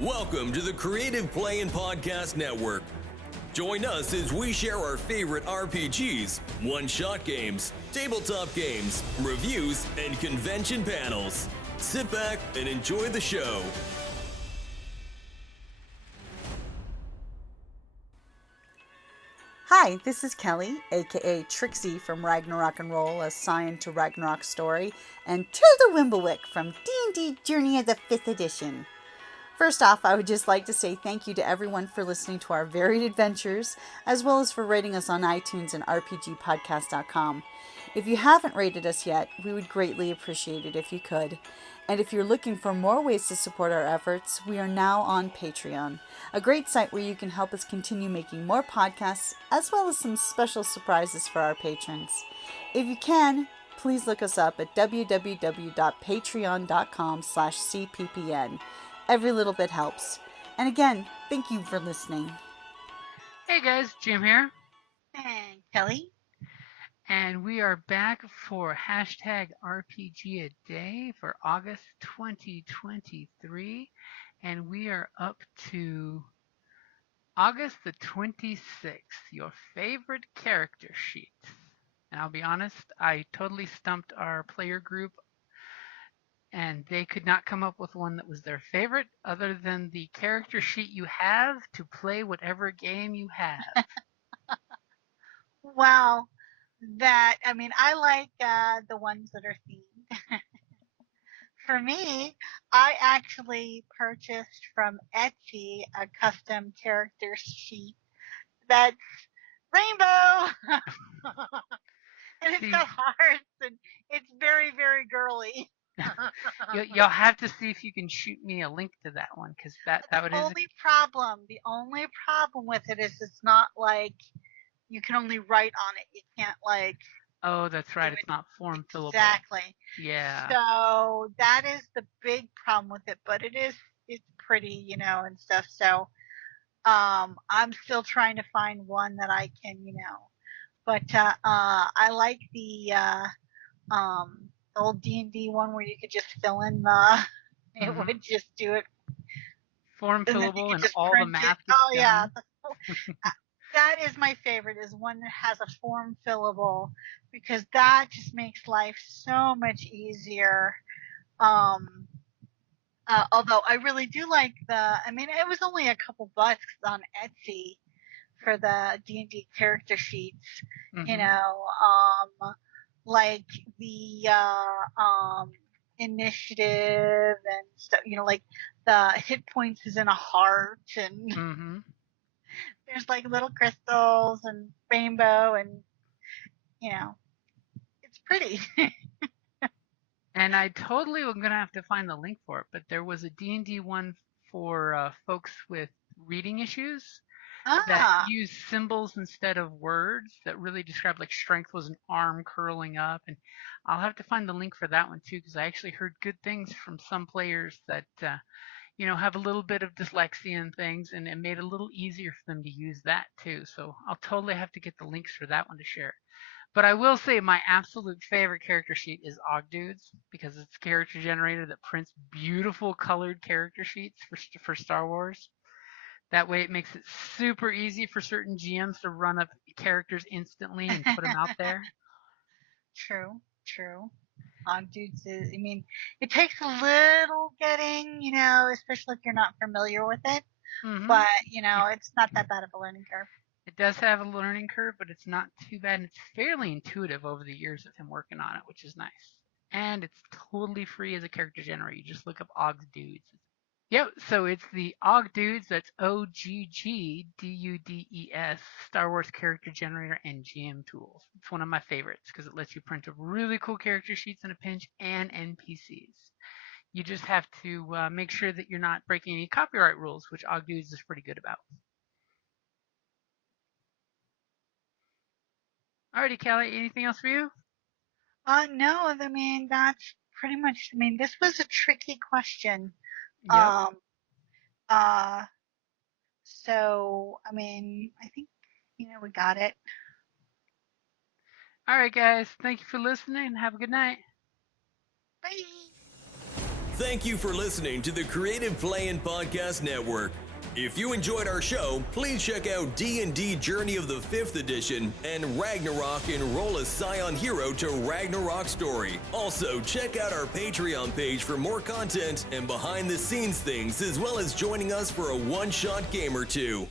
Welcome to the Creative Play and Podcast Network. Join us as we share our favorite RPGs, one-shot games, tabletop games, reviews, and convention panels. Sit back and enjoy the show. Hi, this is Kelly, aka Trixie from Ragnarok and Roll, assigned to Ragnarok Story, and Tilda Wimblewick from D&D Journey of the 5th Edition. First off, I would just like to say thank you to everyone for listening to our varied adventures, as well as for rating us on iTunes and RPGpodcast.com. If you haven't rated us yet, we would greatly appreciate it if you could. And if you're looking for more ways to support our efforts, we are now on Patreon, a great site where you can help us continue making more podcasts, as well as some special surprises for our patrons. If you can, please look us up at www.patreon.com/cppn. Every little bit helps. And again, thank you for listening. Hey guys, Jim here. And Kelly. And we are back for hashtag RPGaDay for August 2023. And we are up to August the 26th, your favorite character sheet. And I'll be honest, I totally stumped our player group and they could not come up with one that was their favorite other than the character sheet you have to play whatever game you have. Well, I like the ones that are themed. For me, I actually purchased from Etsy a custom character sheet that's rainbow. And it's got hearts and it's very, very girly. You'll have to see if you can shoot me a link to that one, because that would The only problem with it is it's not like you can only write on it. You can't like. Oh, that's right. It's not form fillable. Exactly. Yeah. So that is the big problem with it, but it's pretty, and stuff. So I'm still trying to find one that I can, but I like the old D&D one where you could just fill in it would just do it. Form fillable and all the math. Oh yeah. That is my favorite, is one that has a form fillable, because that just makes life so much easier. Although I really do like it was only a couple bucks on Etsy for the D&D character sheets, like the initiative and stuff, like the hit points is in a heart, and there's like little crystals and rainbow, and it's pretty. And I totally am going to have to find the link for it, but there was a D&D one for folks with reading issues that use symbols instead of words, that really describe, like, strength was an arm curling up. And I'll have to find the link for that one too, because I actually heard good things from some players that have a little bit of dyslexia and things, and it made it a little easier for them to use that too. So I'll totally have to get the links for that one to share. But I will say my absolute favorite character sheet is oggdude's, because it's a character generator that prints beautiful colored character sheets for Star Wars. That way it makes it super easy for certain GMs to run up characters instantly and put them out there. True. Oggdude's it takes a little getting, especially if you're not familiar with it. But, it's not that bad of a learning curve. It does have a learning curve, but it's not too bad. And it's fairly intuitive over the years of him working on it, which is nice. And it's totally free as a character generator. You just look up oggdudes. Yep, so it's the oggdudes, that's OGGDUDES, Star Wars character generator and GM tools. It's one of my favorites because it lets you print up really cool character sheets in a pinch and NPCs. You just have to make sure that you're not breaking any copyright rules, which oggdudes is pretty good about. Alrighty, Kelly, anything else for you? No, that's pretty much, this was a tricky question. Yep. So, I think, we got it. Alright, guys, thank you for listening and have a good night. Bye. Thank you for listening to the Creative Play and Podcast Network. If you enjoyed our show, please check out D&D Journey of the 5th Edition and Ragnarok Enroll a Scion Hero to Ragnarok Story. Also, check out our Patreon page for more content and behind-the-scenes things, as well as joining us for a one-shot game or two.